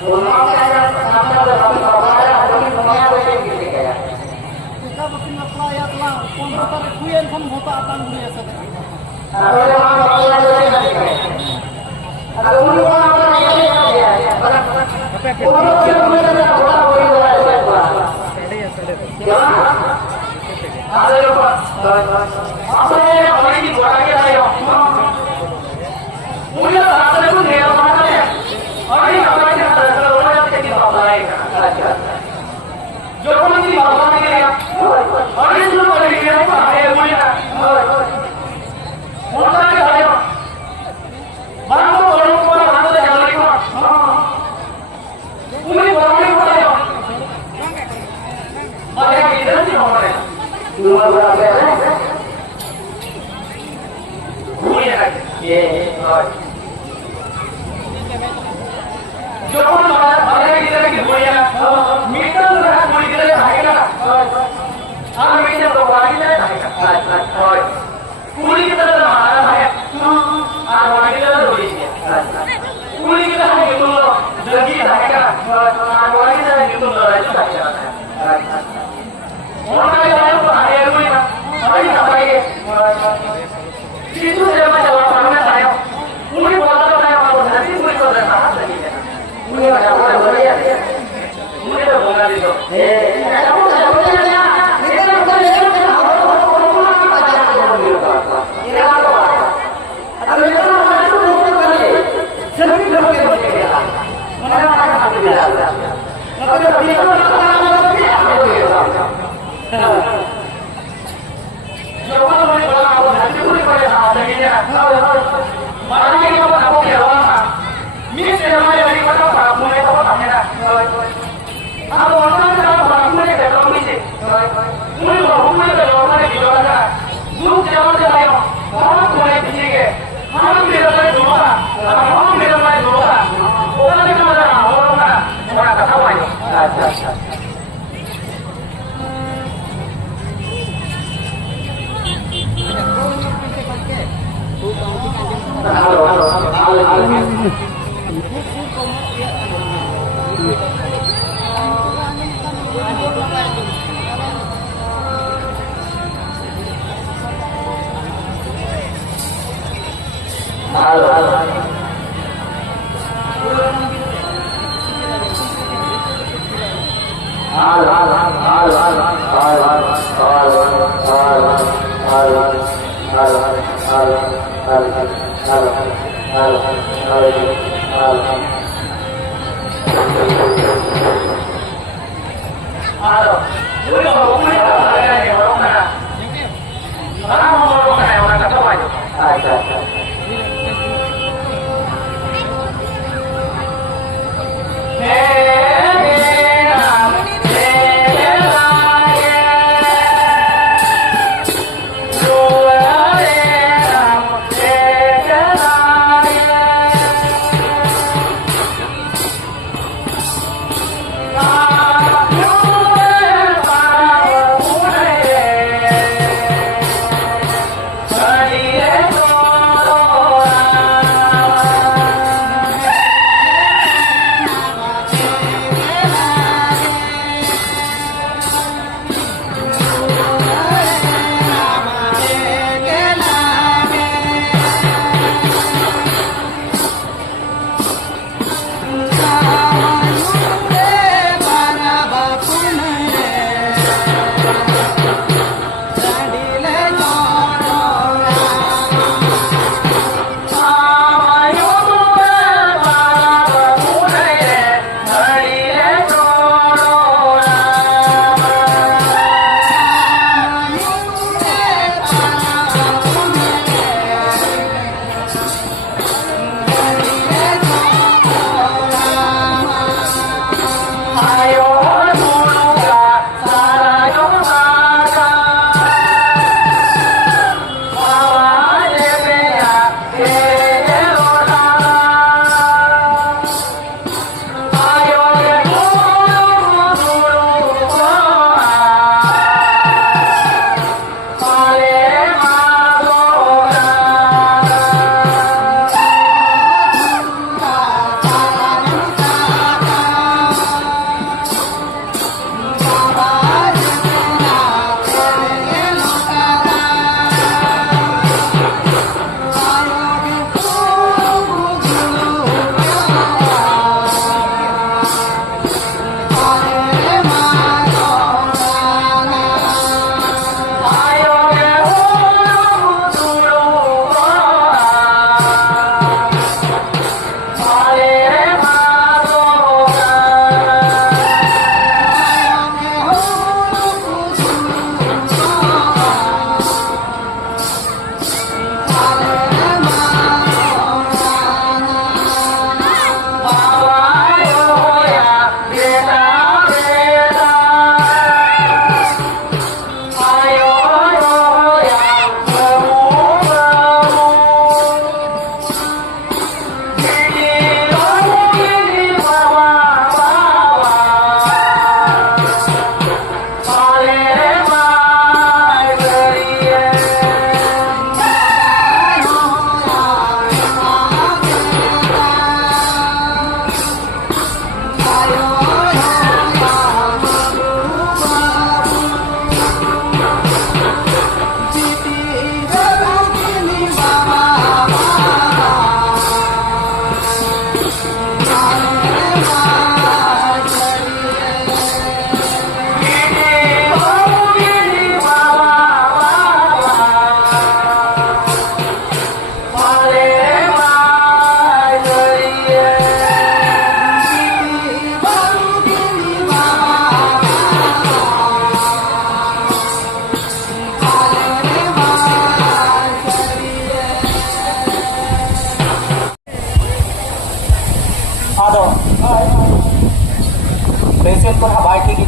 Boleh Hare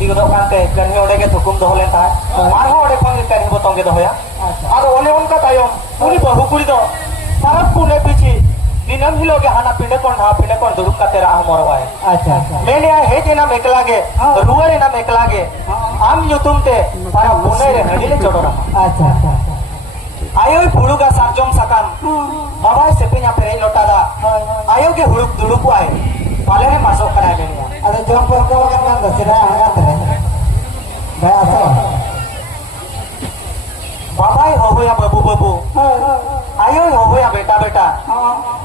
ᱤᱫᱤ ᱜᱚᱫᱚᱜ ᱠᱟᱱᱛᱮ ᱠᱟᱹᱱᱦᱤ ᱚᱸᱰᱮ ᱜᱮ ᱛᱷᱩᱠᱩᱢ ᱫᱚᱦᱚ ᱞᱮᱱ ᱛᱟᱦᱮᱸᱫ ᱟᱨᱦᱚᱸ ᱚᱸᱰᱮ ᱠᱷᱚᱱ ᱜᱮ ᱠᱟᱹᱱᱦᱤ ᱵᱚᱛᱚᱝ ᱜᱮ ᱫᱚᱦᱚᱭᱟ ᱟᱫᱚ ᱚᱱᱮ ᱚᱱᱠᱟ ᱛᱟᱭᱚᱢ ᱩᱱᱤ ᱵᱟᱹᱦᱩ ᱠᱩᱲᱤ ᱫᱚ ᱯᱟᱨᱟᱵᱽ ᱯᱩᱱᱟᱹᱭ ᱯᱤᱪᱷᱤ ᱫᱤᱱᱟᱹᱢ ᱦᱤᱞᱳᱜ ᱜᱮ ᱦᱟᱱᱟ ᱯᱤᱸᱰᱟᱹ ᱠᱷᱚᱱ ᱱᱚᱣᱟ ᱯᱤᱸᱰᱟᱹ ᱠᱷᱚᱱ ᱫᱩᱲᱩᱵ ᱠᱟᱛᱮ ᱨᱟᱜ ᱦᱚᱢᱚᱨᱚᱜᱼᱟᱭ ᱢᱮᱱᱮᱜᱼᱟᱭ ᱦᱮᱡ ᱮᱱᱟᱢ ᱮᱠᱞᱟ ᱜᱮ ᱨᱩᱣᱟᱹᱲ ᱮᱱᱟᱢ ᱮᱠᱞᱟ ᱜᱮ ᱟम ᱧᱩᱛᱩᱢ te ᱯᱟᱨᱟᱵᱽ ᱯᱩᱱᱟᱹᱭ ᱨᱮ ᱦᱟᱺᱰᱤ ᱞᱮ ᱪᱚᱰᱚᱨᱟ ayoy puluga sarjom sakam babai sepinya perei lota da ayo ge huluk duluk ai pale re masuk kana menia ada jom ko kan da sira aga tere ba asa babai ho ya babu babu ayo ho ya beta beta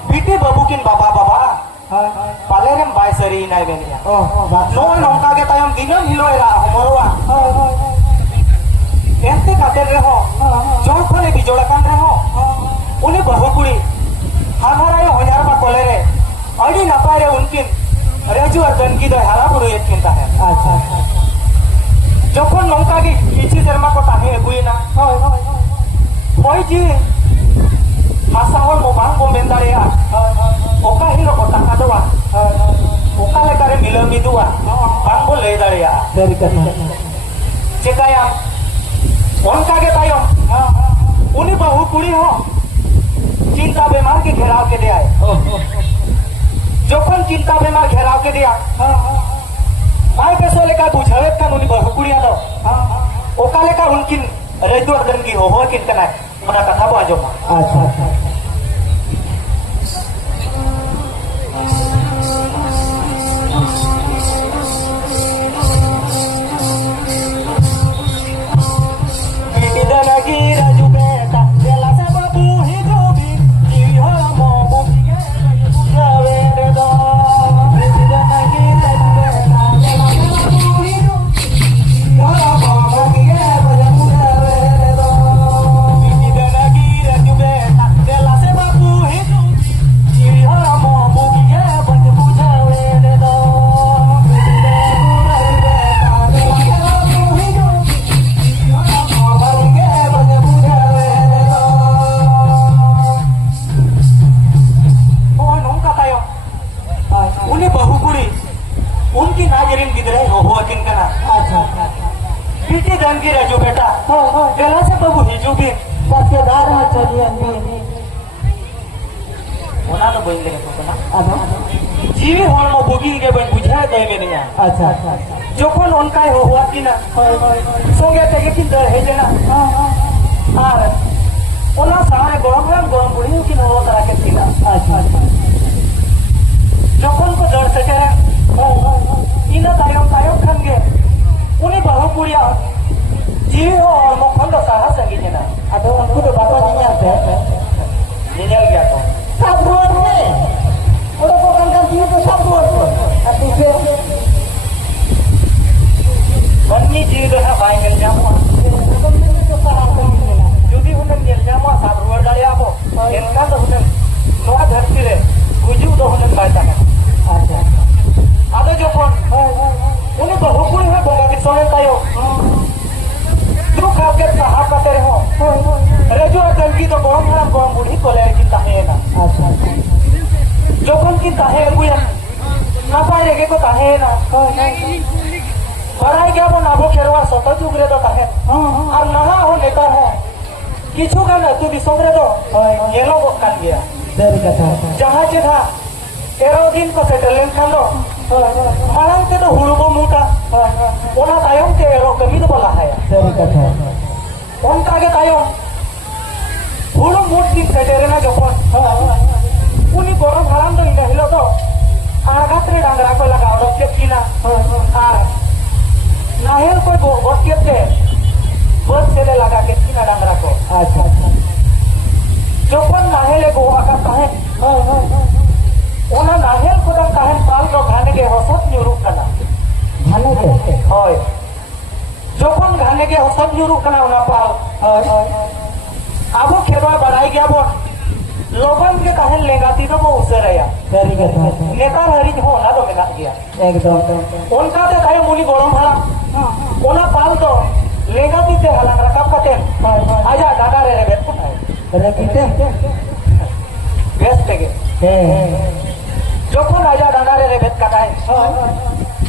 biti babu kin baba baba pale re bai sari nai menia no nongka ge tayam dinam hilo era homorwa ente kater reho jokhone bijodakan reho uni bahu kuri hanharai hoyar ba kole re adi napai re unkin reju ar danki do hara buru etkin tahe jokhon nongka gi kichi serma ko tahe eguina hoy ji masahol mo bang bo mendarea oka hilo ko takadoa oka lekare milomidua bang bo le daria dari kata chekaya उनका के तायम उन्हीं बहु कुड़ी हो चिंता बीमार के घेराव के दिया जोखन चिंता बीमार घेराव के दिया माय पैसो लेकर बुझावे का उन्हीं बहु कुड़िया दो ओका लेकर उनकिन रेजुअर दन की हो किन कना मना कथा बो आजो अच्छा जीवी हॉर्मो बोगी के बन बुझाए दे मेनिया अच्छा जोखन उनकाय हो हुआ कि ना सोगे तेगे कि दर हे जना आर ओना सारे गरम बुढ़ी कि नो तरह के थिला अच्छा जोखन को दर से के इना तायम खान गे उनी बहु कुड़िया जीवी हो हॉर्मो खंड साहस संगी जना अदो उनको तो बाबा नहीं गया तो सब रोड में और वो कंका जी तो सब रोड पर अति से बन्नी जी दो है भाई मिल जामो जुदी हुनन मिल जामो सब रोड डालिया को इनका तो हुनन नोआ धरती रे गुजू तो हुनन बायता है अच्छा आदो जो कौन उन्हें बहु कुड़ी है बोगा के सोने तायो दुख आपके कहा करते रहो रेजो अटल की तो गरम बुढ़ी को ले चिंता है ना अच्छा जोखन की ताहे गुया ना पाए गे को ताहे ना बराई क्या बो नाबो खेरवा सतो जुगरे तो ताहे और नहा हो नेता हो किछु का ना तू दिसोमरे तो येलो बो कान गया dari kata जहां जे था 13 दिन को सेटलमेंट खान दो मालांग ते तो हुड़ुबो मुटा ओना तायम ते एरो कमी तो बोला है dari kata उनका के तायम हुड़ु मुट दिन सेटरे ना जोखन उनी गरम हालाम तो इन्हें हिलो तो आगात्रे डांगरा को लगा और के किना नाहेल को बोट के पे बोट से लगा के किना डांगरा को अच्छा जोखन नाहेले को आका है ओना नाहेल को दम काहे पाल को घाने के हसत न्यूरु कना घाने के होय जोखन घाने के हसत न्यूरु कना ओना पाल आबो खेरवा बढ़ाई गया बो लोगन के कहन लेगाती तो वो उससे रहा dari kata नेता हरी हो ना तो मिला गया एकदम उनका तो कहे मुनी गरम हला ओना पाल तो लेगाती ते हला रकब कते आजा दादा रे बेट को रखते बेस्ट के है जो को आजा दादा रे बेट का है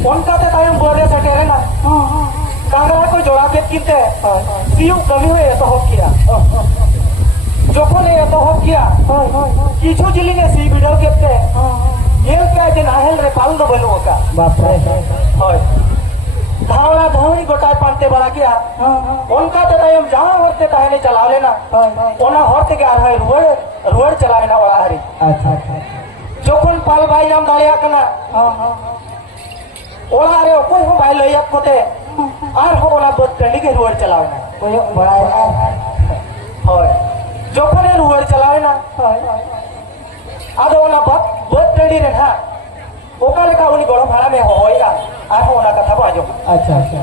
उनका ते तायम बोले सटेरे ना कांगड़ा को जोड़ा के किनते सियु कमी हुए तो हो किया जोको ने तो हो किया किछु जिली ने सी वीडियो केते येल के दिन आहेल रे पाल दो बनो का बाप रे होय धावड़ा धावड़ी गोटाय पांते बड़ा किया उनका ते तायम जहां होते ताहले चला लेना ओना होते के आ रहा है रोड चलावे ना वाला हरी अच्छा अच्छा जोखन पाल भाई नाम दाया कना ओला रे कोई हो भाई लइया कोते आर हो ओला बस ट्रेंडी के रोड चलावे ना कोई बड़ा होय जोखने रोड चलावे ना आदो ओला बस ट्रेंडी रे ना ओका लेका उनी गड़ो भाड़ा में होइगा आर हो ओला कथा बाजो अच्छा अच्छा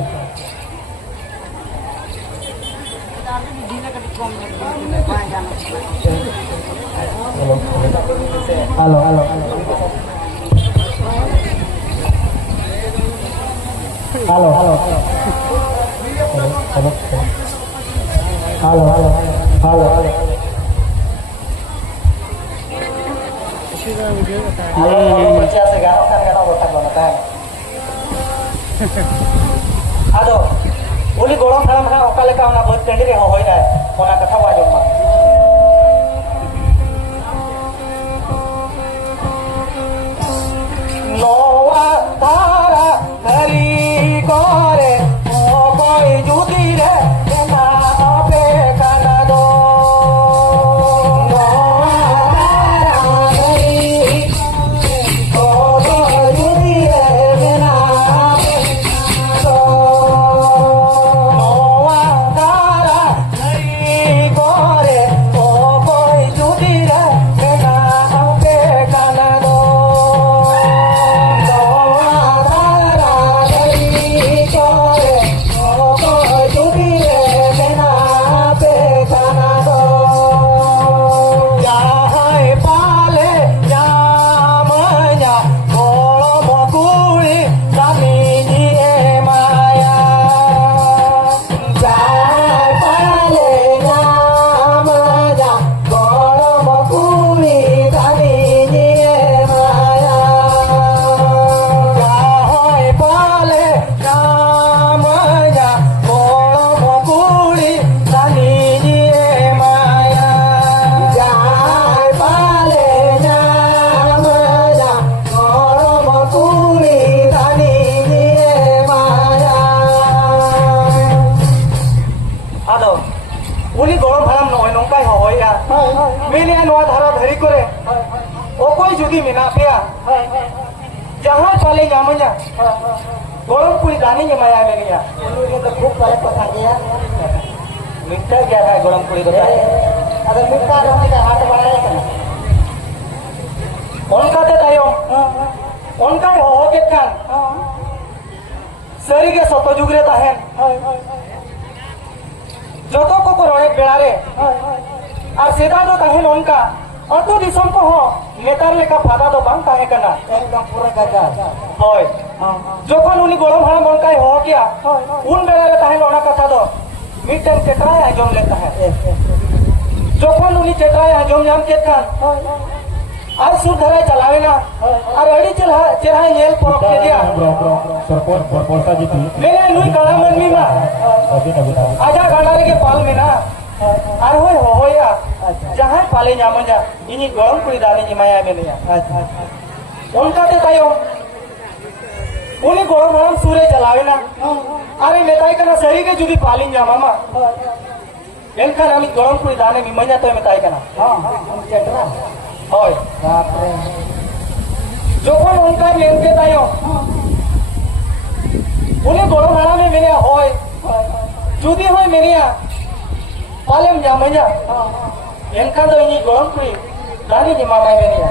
hello hello hello hello hello hello hello बच्चा से गाना kan गाना बोलता बनता है आदो उनी गड़ो भाड़ा में ओका लेका ओना बस ट्रेंडी रे होइगा ओना कथा बाजो मा नोआ तारा धरी करे ओ कोई जुदी रे ना पे काना दो नोआ तारा धरी ओ कोई जुदी रे ना पे दो नोआ तारा धरी करे ओ कोई जुदी रे ना पे काना दो उनी गरम भाड़ाम नय नंकाय होइगा मेने नोआ धारा धरी करे ओकोय जुदी मेना पेया जहां पाले जामया गरम पुरी दानी जमाया मेनिया उन्होंने तो खूब बड़े पता किया मिठा क्या है गरम पुरी तो अरे मिठा रहने का हाथ बढ़ाया था उनका ते तायो उनका हो के कान सरी के सतो जुगरे ताहेन जतो को रोए बेड़ारे और सेदा दो ताहेन उनका अतो दिसम को हो नेतार लेका फादा दो बांग ताहे कना एकदम पूरा गजा होय जोखन उनी गरम भाड़ा मनकाय हो गया उन बेड़ा ले ताहेन ओना कथा दो मिटन चेतराय आजम लेता है जोखन उनी चेतराय आजम जाम के कान आज सुर धराय चलावे ना और अड़ी चेहरा येल परक के दिया सरपंच सरपंचा जीती मेरे लुई कड़ा मन में ना आजा गाड़ारे के पाल में ना और हो या जहां पाले जामन जा इनी गरम कुड़ी दानी जिमाया में नहीं उनका ते तायो उनी गरम गरम सूरे चलावे ना अरे नेताई कना सही के जुदी पालिन जा मामा एनका नामी गरम कुड़ी दाने में मजा तो मेताई कना हम चटरा होय बाप रे जोखन उनका लेंके तायो उन्हें गरम भाड़ा में मेरे होय जुदी होय मेरिया पालेम जामया एनका तो इनी गरम कुड़ी दानी जिमाया में नहीं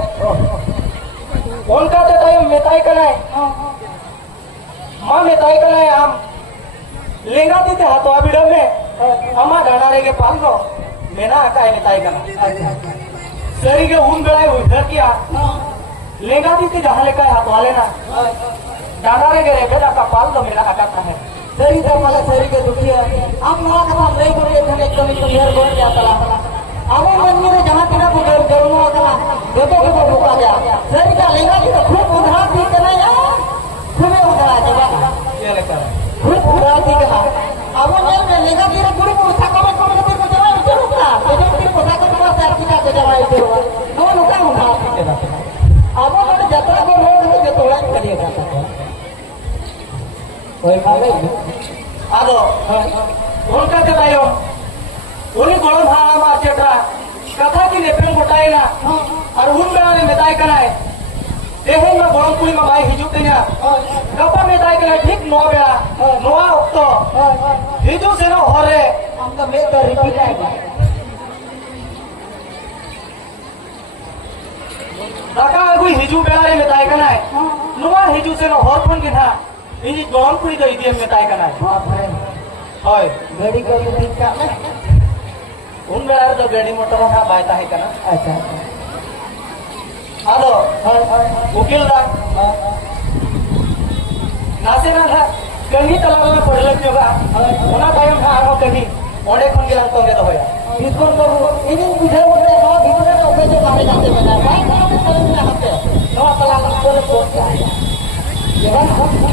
उनका तो तायो मेताई कना माँ मेताई कना आम लेंगा दी थे हाथों बिडम में अम्मा डानारे के पाल को मेना आका मेताई कना सरी के उन बेड़ा उधर किया लेंगा दी थे जहाँ लेकर हाथ वाले ना डानारे के रेबे का पाल तो मेरा आका था है सही तो माला सही के दुखी है आप नवा कथा नहीं करे थे एकदम क्लियर बोल दिया तला आवे मन में जहां तेरा को जरूर होगा देखो को रुका गया सही का लेंगा दी तो खूब उधार दी करना यार खूब उधार ᱪᱟᱵᱟᱜᱼᱟ ᱪᱮᱫ ᱞᱮᱠᱟ ᱦᱩᱭ ᱯᱩᱨᱟᱹᱣ ᱤᱫᱤ ᱠᱟᱱᱟ ᱟᱵᱚ ᱧᱮᱞ ᱢᱮ ᱞᱮᱸᱜᱟ ᱛᱤᱨᱮ ᱠᱩᱲᱤ ᱠᱚ ᱥᱟᱠᱟᱢ ᱠᱚ ᱠᱟᱛᱮ ᱠᱚ ᱡᱟᱶᱟᱭ ᱩᱛᱟᱹᱨᱚᱜ ᱠᱟᱱᱟ ᱮᱡᱮᱱ ᱛᱤᱨ ᱯᱚᱥᱟ ᱠᱚ ᱠᱚ ᱥᱟᱨ ᱪᱤᱠᱟ ᱠᱚ ᱡᱟᱶᱟᱭ ᱩᱛᱟᱹᱨᱚᱜᱼᱟ ᱱᱚᱣᱟ ᱱᱚᱝᱠᱟ ᱦᱚᱸ ᱪᱮᱫᱟᱜ ᱟᱵᱚ ᱱᱚᱰᱮ ᱡᱟᱛᱨᱟ ᱠᱚ ᱨᱚᱲ ᱡᱚᱛᱚ ᱦᱚᱲᱟᱜ ᱠᱟᱹᱰᱤᱭᱟ ᱠᱟᱛᱷᱟ ᱠᱚ ᱦᱳᱭ ᱵᱷᱟᱜᱮ ᱟᱫᱚ ᱚᱱᱠᱟ ᱛᱮ ᱛᱟᱭᱚᱢ ᱩᱱᱤ ᱜᱚᱲᱚᱢ ᱦᱟᱲᱟᱢ ᱟᱨ ᱪᱮᱴᱨᱟ ᱠᱟᱛᱷᱟ ᱠᱤᱱ ᱮᱯᱮᱢ ᱜᱚᱴᱟᱭᱮᱱᱟ ᱟᱨ ᱩᱱ ᱵᱮᱲᱟ ᱨᱮ ᱢᱮᱛᱟᱭ ᱠᱟᱱᱟᱭ ᱛᱮᱦᱮᱧ ᱢᱟ ᱜᱚᱲᱚᱢ ᱠᱩᱲᱤ ᱢᱟ ᱵᱟᱭ ᱦᱤᱡᱩᱜ ᱛᱤᱧᱟ ᱜᱟᱯᱟ ᱢᱮᱛᱟᱭ ᱠᱟᱱᱟᱭ ᱴᱷᱤᱠ 9 ᱵᱮᱲᱟ ᱱᱚᱣᱟ ᱚᱠᱛᱚ ᱦᱤᱡᱩᱜ ᱥᱮᱱᱚᱜ ᱦᱚᱨ ᱨᱮ ᱟᱢ ᱫᱚ ᱢᱮᱫ ᱫᱚ ᱨᱤᱯᱤᱴ ᱟᱭ ᱫᱟᱠᱟ ᱟᱹᱜᱩᱭ ᱦᱤᱡᱩᱜ ᱵᱮᱲᱟ ᱨᱮ ᱢᱮᱛᱟᱭ ᱠᱟᱱᱟᱭ ᱱᱚᱣᱟ ᱦᱤᱡᱩᱜ ᱥᱮᱱᱚᱜ ᱦᱚᱨ ᱠᱷᱚᱱ ᱜᱮ ᱱᱟᱦᱟᱜ ᱤᱧᱤᱡ ᱜᱚᱲᱚᱢ ᱠᱩᱲᱤ ᱫᱚ ᱤᱫᱤᱭᱮᱢ ᱢᱮᱛᱟᱭ ᱠᱟᱱᱟᱭ ᱦᱳᱭ ᱜᱟᱹᱰᱤ ᱠᱚ ᱴᱷᱤᱠ ᱠᱟᱜ ᱢᱮ ᱩᱱ ᱵᱮᱲᱟ ᱨᱮᱫᱚ ᱜᱟᱹᱰᱤ ᱢᱚᱴᱚᱨ ᱦᱚᱸ ᱱᱟᱦᱟᱜ ᱵᱟᱭ ᱛᱟᱦᱮᱸ ᱠᱟᱱᱟ ᱟᱪᱪᱷᱟ ᱟᱫᱚ ᱩᱠᱤᱞ ᱫᱟ नासेना था कहीं तलाव में पढ़ लग जोगा उना टाइम था आरो कहीं ओडे खन गेला तो गे होया बिल्कुल तो इन्हीं बुझे बोले ना बिल्कुल तो ओके जो मारे जाते हैं ना भाई करो तो चल रहा है नो तलाव में बोले पोस्ट ये बात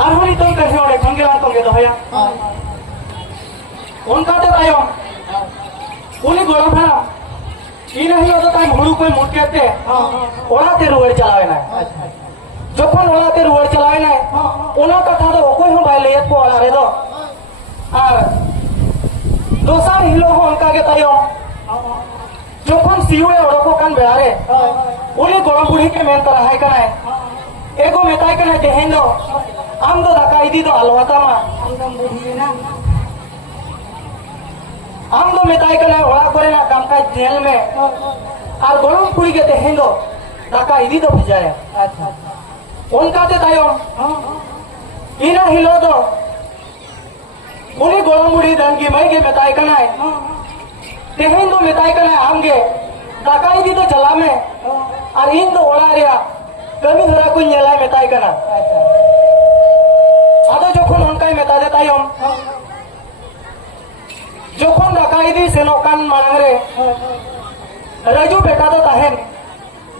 आरहनी तो कहे ओडे खंगेला तो गे दोया उनका तो तायम उनी गोड़ा भाड़ा इन हिलो तो ताई हुड़ू कोई मुट केते ओड़ाते रुवाड़ चलावेना जखन ओड़ाते रुवाड़ चलावेना ओना कथा दो ओकोई हो बाय लेत को ओड़ा रे दो आर दोसार हिलो हो उनका के तायम जखन सियुए ओड़को कान बेड़ारे उनी गोड़म बुढ़ी के मेन तरह है कनाय एगो मेताय कनाय तेहेन दो आम दो दाका इदी दो अलवाता मा आम दो मेताय कनाय ओड़ा करे ना काम का जेल में और गोड़म बुढ़ी के तेहेन दो दाका इदी दो भेजाया अच्छा उनका ते तायम इना हिलो दो उनी गोड़म बुढ़ी दंगी मई के मेताय कनाय तेहेन दो मेताय कनाय आमगे दाका इदी दो चला में और इन दो ओड़ा रिया कमी धरा को नेला मेताय कना आदो जखन उनकाय मेता दे तायम जखन दाका इदी सेनोकान मानरे राजू बेटा दो ताहेन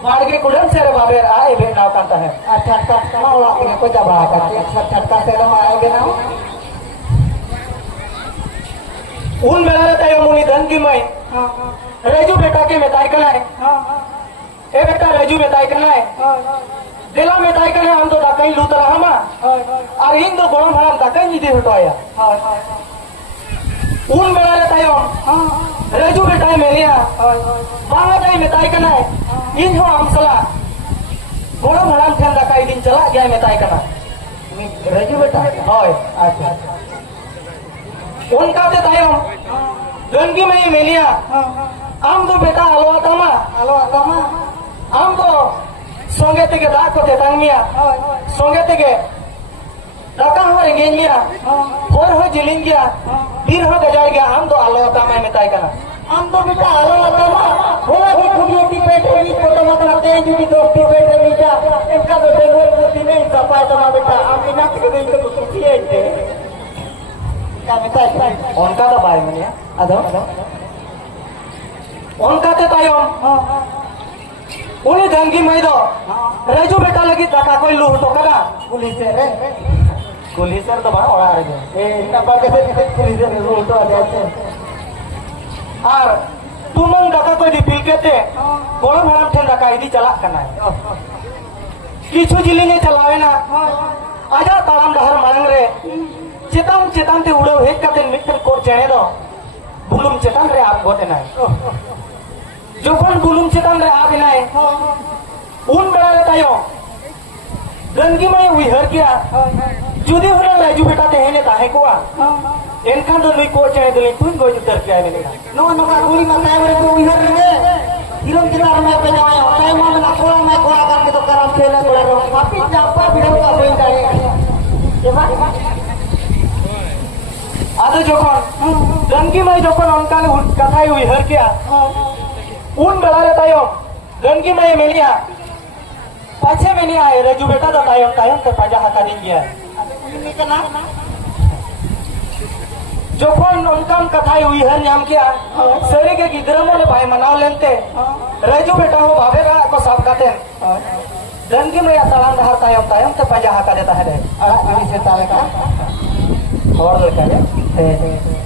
बाड़गे कुडम से रे बाबे आए बे नाव कांता है अच्छा अच्छा ओला के को जबा का छटका से रमा आएगे ना उन मेला तायम उनी धन की मई राजू बेटा के मेताय कना है ए बेटा राजू मेताय कना है दिला मेताय कना हम तो दाकाई लूतरा हमा और इन दो गोड़म हराम दाकाई निदि हटवाया उन मेला तायम राजू बेटा मेलिया बांगा जाई मेताय कना है इन हो हमसला गोड़म हराम ठेन दाकाई दिन चला गया मेताय कना राजू बेटा होय अच्छा उनका ते तायम गंगी में मेलिया आम दो बेटा अलवा तमा आम दो सोंगे तेगे दा को तेतांग मिया सोंगे तेगे दाका हो रेंगेन मिया और हो जिलिंग गया फिर हो गजाय गया आम दो अलवा तमा मेताय कना आम दो बेटा अलवा तमा होला भी खुदियो की पेटे भी को तमा कना तेज भी दोस्ती पेटे भी जा इनका तो डेंगू मोती नहीं सफाई तमा बेटा आम बिना के नहीं तो खुशी है उनका तो बाय मनिया अदो उनका ते तायम उनी दंगी मई दो राजू बेटा लगी दाका कोई लूह तो करा पुलिस तो बा ओड़ा रे ए नंबर के पुलिस रे लूह तो आते और तुमन दाका कोई दिपिल केते गोड़म हराम ठेन दाका इदी चला कना किछु जिलिंगे चलावे ना आजा ताराम डहर मांग रे चेतान ते उड़ो हेज काते मिटन को चेणे दो बुलुम चेतान रे आप गोते ना जखन बुलुम चेतान रे आप इनाय उन बेड़ा रे तायो गंगी में उइहर किया जुदी हुना राजू बेटा तेहेने ताहे कोआ एनखान दो नुई को चेणे दले तुम गोय उतर के आए मेलेगा नो नो का गुली मताय रे को उइहर रे हिरम किनार में पे जाए होताय मन ना कोला में कोला करके तो करम खेले बोले रो वापिस जापा भिड़ो का बोल जाए ये बात आदो जखन गंगी मई जखन उनका कथाई उइहर किया उन बेड़ा रे तायम गंगी मई मेलिया पाछे मेलिया राजू बेटा दो तायम ते पाजा हाका दिन गया जखन उनका कथाई उइहर नाम किया सरी के गिदरा मोले भाई मनाव लेनते राजू बेटा हो भावे रा को साफ काते गंगी मई तालाम दहर तायम ते पाजा हाका देता है रे अड़ा से ताले का और लेकर